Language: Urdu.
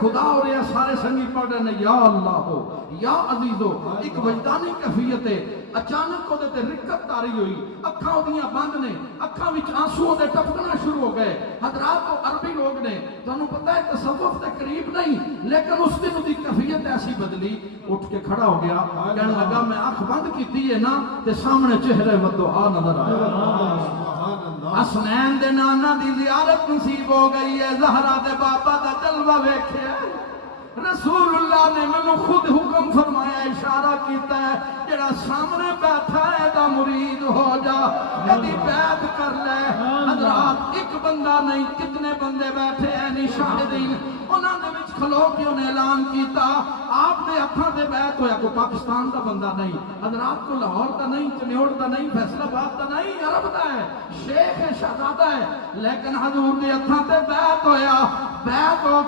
خدا اور یہ سارے سنگی پڑھ رہے ہیں یا اللہ ہو یا عزیزو، ایک وجدانی کیفیت ہے۔ اچانک وہ رکت تاری ہوئی، اکھاں اودیاں بند نے، اکھاں وچ آنسو دے ٹپکنا شروع ہو گئے۔ حضرات تو عربی لوگ نے، تانوں پتہ ہے تصوف دے قریب نہیں، لیکن اس دن دی کیفیت ایسی بدلی، اٹھ کے کھڑا ہو گیا، کہنے لگا میں آنکھ بند کیتی ہے نا تے سامنے چہرے ودعا نظر آیا۔ حسنین دے نانا دی زیارت نصیب ہو گئی ہے، زہرا دے بابا دا جلوہ ویکھیا ہے۔ رسول اللہ نے میں خود حکم فرمایا، اشارہ کیتا ہے، جڑا سامنے بیٹھا ہے دا مرید ہو جا، کدی بیعت کر لے۔ حضرات ایک بندہ نہیں، کتنے بندے بیٹھے ہیں نہیں شاہدین، انہاں نے وچ کھلو کے انہیں اعلان کیتا، آپ نے ہتھاں تے بیعت ہویا۔ کوئی پاکستان دا بندہ نہیں، حضرات کو لاہور دا نہیں، چنیوڑ دا نہیں، فیصل آباد دا نہیں، عرب دا ہے، شیخ ہے، شہزادہ ہے، لیکن حضور دے ہتھاں تے بیعت ہویا۔ بیعت ہو